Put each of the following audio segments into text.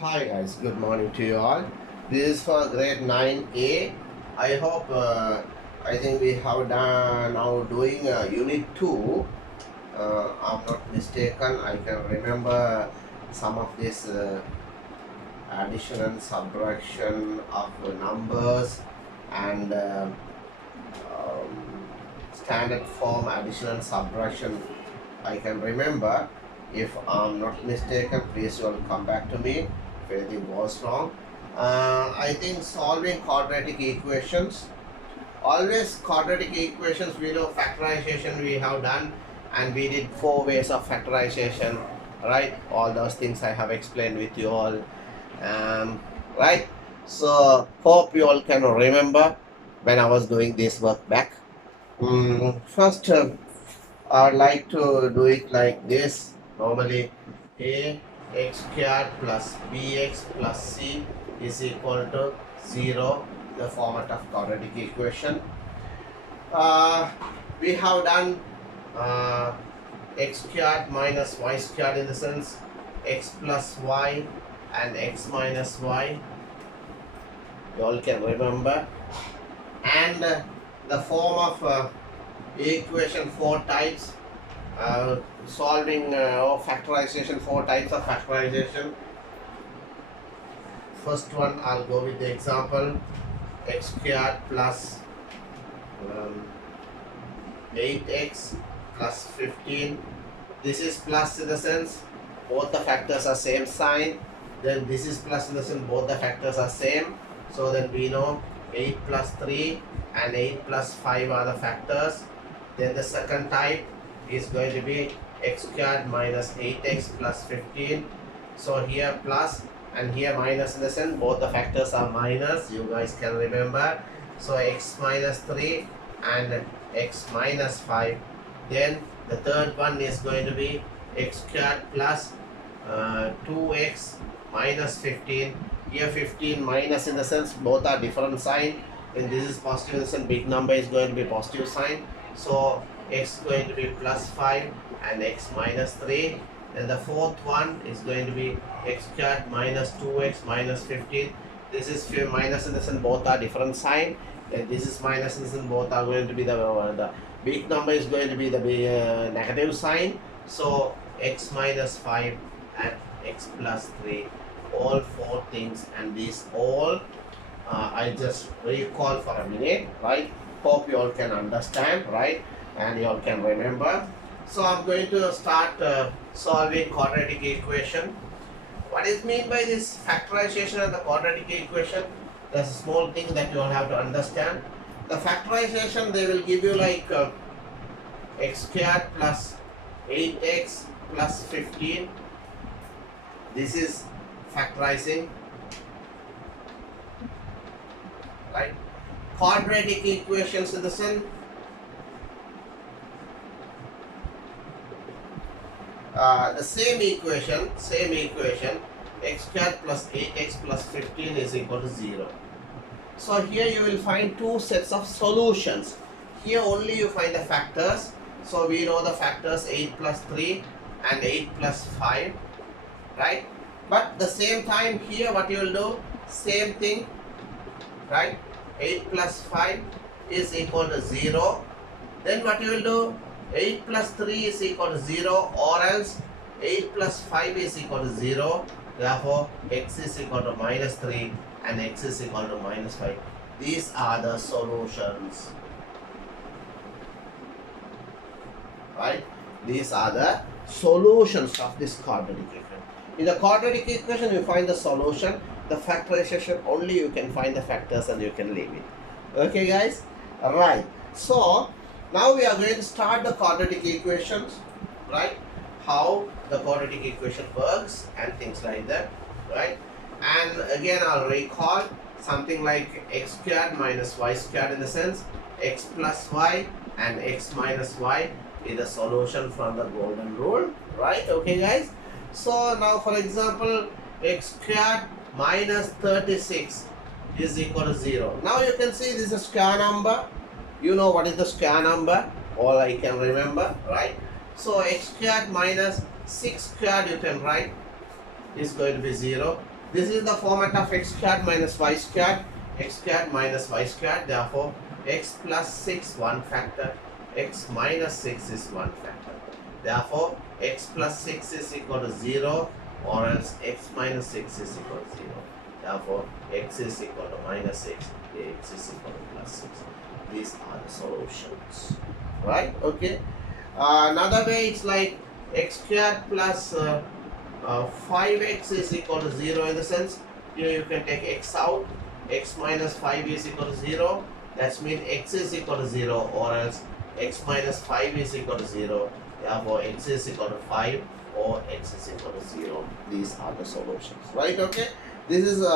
Hi guys, good morning to you all. This is for grade 9A. I hope, I think we have done now doing unit 2. I'm not mistaken, I can remember some of this addition and subtraction of numbers and standard form addition and subtraction. I can remember. If I'm not mistaken, please you all come back to me if anything was wrong. I think solving quadratic equations. Always quadratic equations, we know factorization we have done, and we did 4 ways of factorization, right? All those things I have explained with you all, right? So hope you all can remember when I was doing this work back. First, I'd like to do it like this. Normally, a x squared plus bx plus c is equal to 0, the format of quadratic equation. We have done x squared minus y squared, in the sense x plus y and x minus y. You all can remember. And the form of equation 4 types, solving factorization, 4 types of factorization. First one, I'll go with the example x squared plus 8x plus 15. This is plus in the sense both the factors are same sign. Then this is plus in the sense both the factors are same. So then we know 8 plus 3 and 8 plus 5 are the factors. Then the second type is going to be x squared minus 8x plus 15. So here plus and here minus, in the sense both the factors are minus. You guys can remember. So x minus 3 and x minus 5. Then the third one is going to be x squared plus 2x minus 15. Here 15 minus, in the sense both are different sign. When this is positive, in the sense big number is going to be positive sign. So x is going to be plus 5 and x minus 3. Then the fourth one is going to be x squared minus 2x minus 15. This is minus, in the sense both are different sign. Then this is minus, in the sense both are going to be the big number is going to be the negative sign. So x minus 5 and x plus 3, all 4 things, and these all I just recall for a minute, right? Hope you all can understand, right? And you all can remember. So I'm going to start solving quadratic equation. What is mean by this factorization of the quadratic equation? There's a small thing that you all have to understand. The factorization, they will give you like x squared plus 8x plus 15. This is factorizing, right? Quadratic equations, in the sense the same equation, x squared plus 8x plus 15 is equal to 0. So here you will find 2 sets of solutions. Here only you find the factors. So we know the factors 8 plus 3 and 8 plus 5, right? But the same time here what you will do, same thing, right? 8 plus 5 is equal to 0. Then what you will do, 8 plus 3 is equal to 0, or else 8 plus 5 is equal to 0. Therefore, x is equal to minus 3 and x is equal to minus 5. These are the solutions, right? These are the solutions of this quadratic equation. In the quadratic equation, you find the solution. The factorization, only you can find the factors and you can leave it. Okay, guys? Right. So, now we are going to start the quadratic equations, right? How the quadratic equation works and things like that, right? And again, I'll recall something like x squared minus y squared, in the sense x plus y and x minus y is the solution from the golden rule, right? Okay, guys? So now, for example, x squared minus 36 is equal to 0. Now you can see this is a square number. You know what is the square number? All I can remember, right? So x squared minus 6 squared, you can write, is going to be 0. This is the format of x squared minus y squared, x squared minus y squared. Therefore, x plus 6 one factor, x minus 6 is one factor. Therefore, x plus 6 is equal to 0, or else x minus 6 is equal to 0. Therefore, x is equal to minus 6, x is equal to plus 6. These are the solutions. Right? Okay. Another way, it's like x squared plus 5x is equal to 0, in the sense here you can take x out, x minus 5 is equal to 0, that means x is equal to 0, or else x minus 5 is equal to 0, therefore x is equal to 5 or x is equal to 0. These are the solutions, right? Okay, this is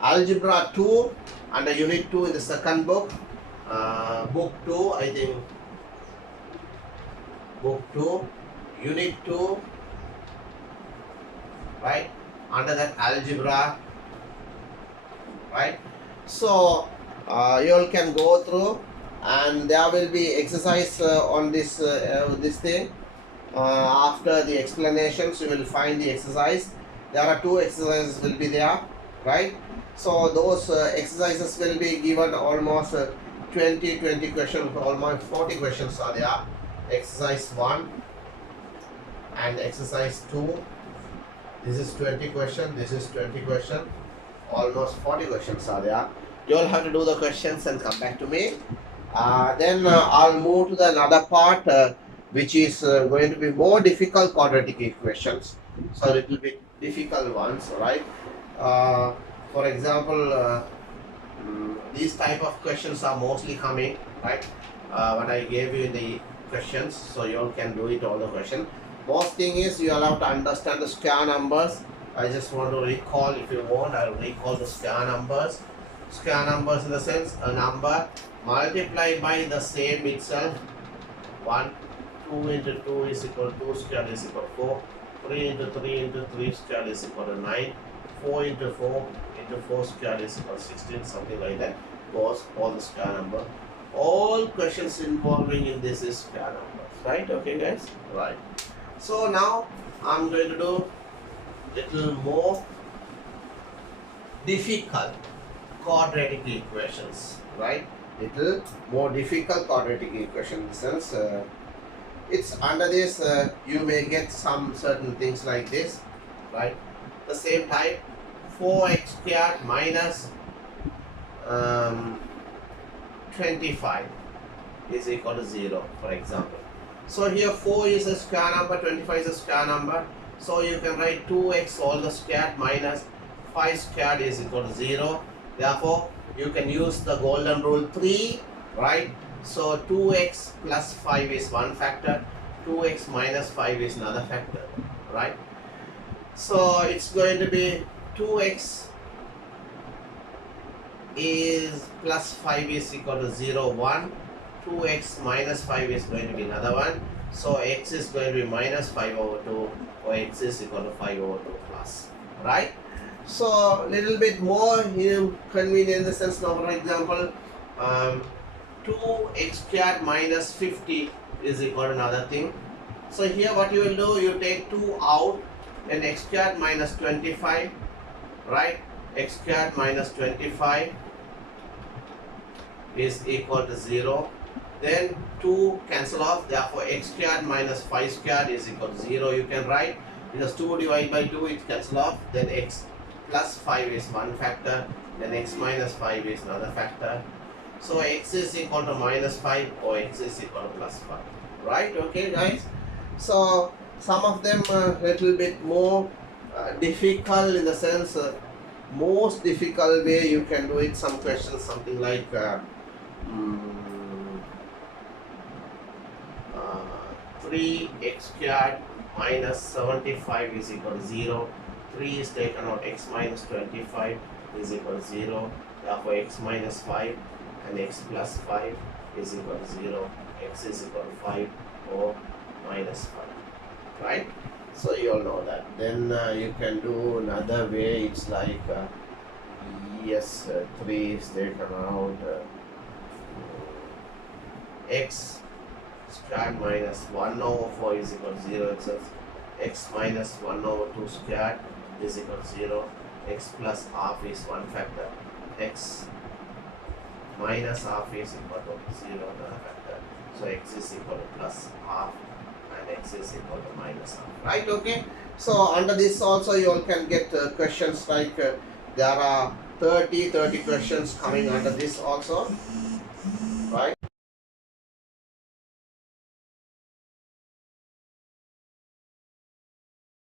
algebra 2 under unit 2 in the second book, book 2, I think book 2 unit 2, right, under that algebra, right? So you all can go through, and there will be exercise on this this thing. After the explanations, you will find the exercise. There are 2 exercises will be there, right? So those exercises will be given almost 20 questions, almost 40 questions are there. Exercise 1 and exercise 2. This is 20 question, this is 20 question, almost 40 questions are there. You all have to do the questions and come back to me. Then I'll move to the another part, which is going to be more difficult quadratic equations. So it will be difficult ones, right? For example, these type of questions are mostly coming, right? What I gave you in the questions, so you all can do it all the question. Most thing is you all have to understand the square numbers. I just want to recall, if you want, I'll recall the square numbers. Square numbers in the sense a number multiplied by the same itself. 1, 2 into 2 is equal to 2 squared is equal to 4. 3 into 3 into 3 squared is equal to 9. 4 into 4 into 4 squared is equal to 16, something like that. Goes all the square number. All questions involving in this is square numbers, right? Okay, guys, right. So now I'm going to do little more difficult quadratic equations, right? Little more difficult quadratic equation in the sense it's under this you may get some certain things like this, right? The same type, 4x squared minus 25 is equal to 0, for example. So here 4 is a square number, 25 is a square number. So you can write 2x all the squared minus 5 squared is equal to 0. Therefore, you can use the golden rule 3, right? So 2x plus 5 is one factor, 2x minus 5 is another factor, right? So it's going to be 2x is plus 5 is equal to 0, 1. 2x minus 5 is going to be another one. So x is going to be minus 5 over 2, or x is equal to 5 over 2 plus, right? So little bit more convenient in the sense now, for example, 2x squared minus 50 is equal to another thing. So here what you will do, you take 2 out, then x squared minus 25, right? X squared minus 25 is equal to 0. Then 2 cancel off, therefore x squared minus 5 squared is equal to 0 you can write, because 2 divided by 2 it cancel off. Then x plus 5 is one factor, then x minus 5 is another factor. So x is equal to minus 5 or x is equal to plus 5, right? Okay, guys. So some of them a little bit more difficult in the sense most difficult way you can do it. Some questions something like 3x squared minus 75 is equal to 0. 3 is taken out, x minus 25 is equal to 0. Therefore x minus 5 and x plus 5 is equal to 0. X is equal to 5 or minus 5, right? So you all know that. Then you can do another way. It's like 3 is taken out, x squared minus 1 over 4 is equal to 0 itself. X minus 1 over 2 squared is equal to 0. x plus half is one factor, x minus half is equal to 0 another factor. So x is equal to plus half and x is equal to minus half. Right? Okay. So under this also you all can get questions like there are 30 questions coming under this also.